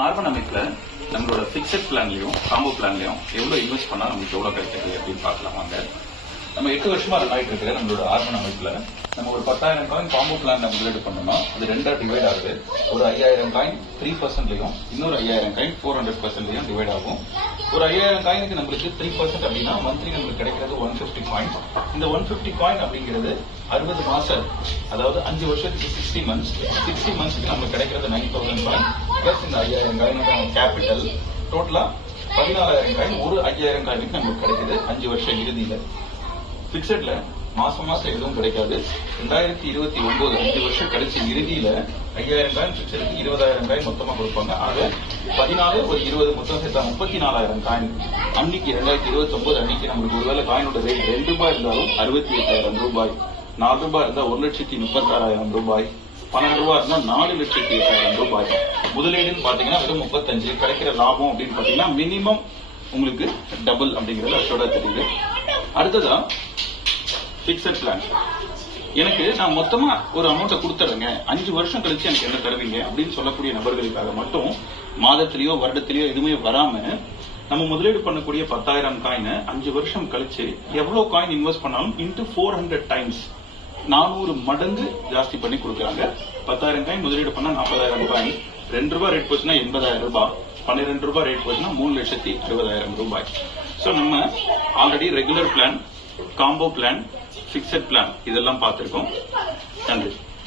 Urban அமைப்புல நம்மளோட fixed பிளான்லயும் combo பிளான்லயும் எவ்வளவு இன்வெஸ்ட் பண்ணா நமக்கு எவ்வளவு கிடைக்கிறது அப்படின்னு பார்க்கலாம் வாங்க. நம்ம 8 வருஷமா ரன் ஆயிட்டு இருக்கிற நம்மளோட ஆர்பன் அமைப்புல நம்ம ஒரு 10,000 காயின் காம்போ பிளான் முதலீடு பண்ணோம்னா அது 2 டிவைட் ஆகுது. ஒரு 5,000 காயின் 3%லயும் இன்னொரு 5,000 காயின் 400%லயும் டிவைட் ஆகும். ஒரு 5,000 காயினுக்கு நம்மளுக்கு 3% அப்படின்னா மந்த்லி நம்மளுக்கு கிடைக்கிறது 150 காயின். இந்த 150 காயின் அப்படிங்கிறது 60 மாசம், அதாவது 5 வருஷத்துக்கு 60 மந்த்ஸ்க்கு நம்மளுக்கு கிடைக்கிறது 9,000 காயின் பிளஸ் இந்த 5,000 காயினுக்கான கேபிட்டல் டோட்டலா 14,000 காயின். ஒரு 5,000 காயினுக்கு நம்மளுக்கு கிடைக்குது 5 வருஷம் இறுதியில. பிக்சட்ல மாசம் எதுவும் கிடைக்காது. 2029 5 வருஷம் கழிச்சு இறுதியில 5,000 காயின் பிக்சருக்கு 20,000 காயின் மொத்தமா கொடுப்பாங்க. ஆக 14 ஒரு 20 மொத்தம் சேர்த்தா 34,000 காயின். அன்னைக்கு 2029 அன்னைக்கு நம்மளுக்கு ஒருவேளை காயினோட ரேட் 2 ரூபாய் இருந்தாலும் 68,000 ரூபாய், 4 ரூபாய் இருந்தா 1,36,000 ரூபாய், 12 ரூபாய் இருந்தா 4,08,000 ரூபாய். முதலீடுன்னு பாத்தீங்கன்னா வெறும் 35. கிடைக்கிற லாபம் அப்படின்னு பாத்தீங்கன்னா மினிமம் உங்களுக்கு டபுள் அப்படிங்கறது அஷோரா தெரியுது. அடுத்ததா பிக்சட் பிளான். எனக்கு நான் மொத்தமா ஒரு அமௌண்ட்டை கொடுத்துறேங்க, 5 வருஷம் கழிச்சு எனக்கு என்ன தருவீங்க அப்படின்னு சொல்லக்கூடிய நபர்களுக்காக மட்டும் மாதத்திலேயோ வருடத்திலேயோ எதுவுமே வராம நம்ம முதலீடு பண்ணக்கூடிய 10,000 காயினை 5 வருஷம் கழிச்சு எவ்வளவு காயின் இன்வெஸ்ட் பண்ணாலும் இன்டு 400 டைம்ஸ் 400 மடங்கு ஜாஸ்தி பண்ணி கொடுக்குறாங்க. 10,000 காயின் முதலீடு பண்ணா 40,000 காயின், 2 ரூபாய் ரேட் போச்சுன்னா 80,000 ரூபாய், 12 ரூபாய் ரேட் போச்சுன்னா 3,60,000 ரூபாய். சோ நம்ம already regular plan, combo plan, fixed plan இதெல்லாம் பார்த்திருக்கோம். நன்றி.